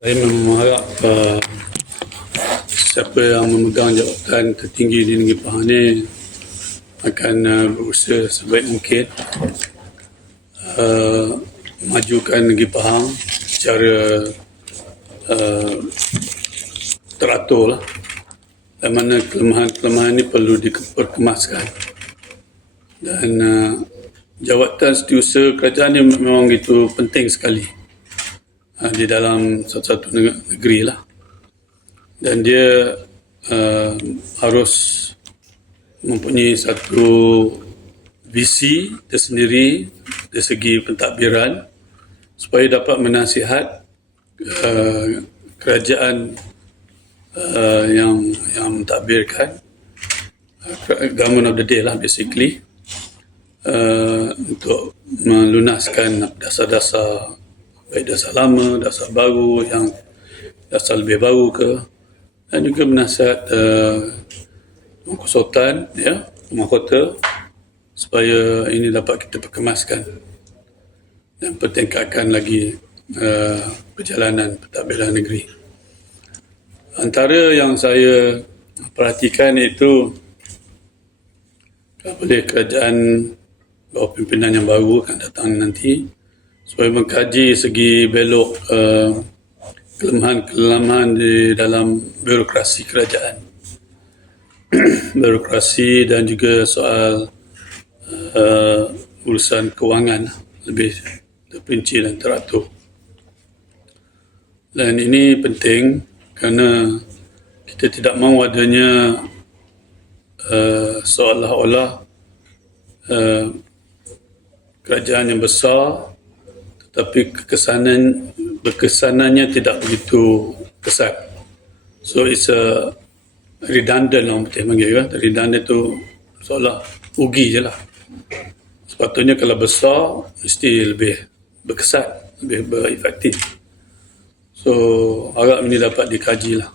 Saya mengharap uh, siapa yang memegang jawatan tertinggi di negeri Pahang ini akan uh, berusaha sebaik mungkin uh, majukan negeri Pahang secara uh, teratur lah. Dan mana kelemahan-kelemahan ini perlu diperkemaskan. Dan uh, jawatan setiausaha kerajaan ini memang begitu penting sekali uh, di dalam satu-satu neg- negeri lah. Dan dia uh, harus mempunyai satu visi tersendiri dari segi pentadbiran supaya dapat menasihat uh, kerajaan uh, yang yang mentadbirkan uh, government of the day lah basically uh, untuk melunaskan dasar-dasar baik dasar lama, dasar baru yang dasar lebih baru ke. Dan juga menasihat uh, Rumah Sultan ya, Rumah Kota supaya ini dapat kita perkemaskan. Dan pertingkatkan lagi uh, perjalanan pentadbiran negeri. Antara yang saya perhatikan itu boleh kerajaan bawah pimpinan yang baru akan datang nanti supaya mengkaji segi belok uh, kelemahan-kelemahan di dalam birokrasi kerajaan. birokrasi dan juga soal uh, urusan kewangan lebih terperinci dan teratur. Dan ini penting kerana kita tidak mahu adanya uh, seolah-olah uh, kerajaan yang besar tetapi kekesanan berkesanannya tidak begitu kesat. So it's a redundant lah orang putih panggil kan. Redundant tu seolah ugi je lah. Sepatutnya kalau besar mesti lebih berkesan, lebih berefektif. So harap ini dapat dikaji lah.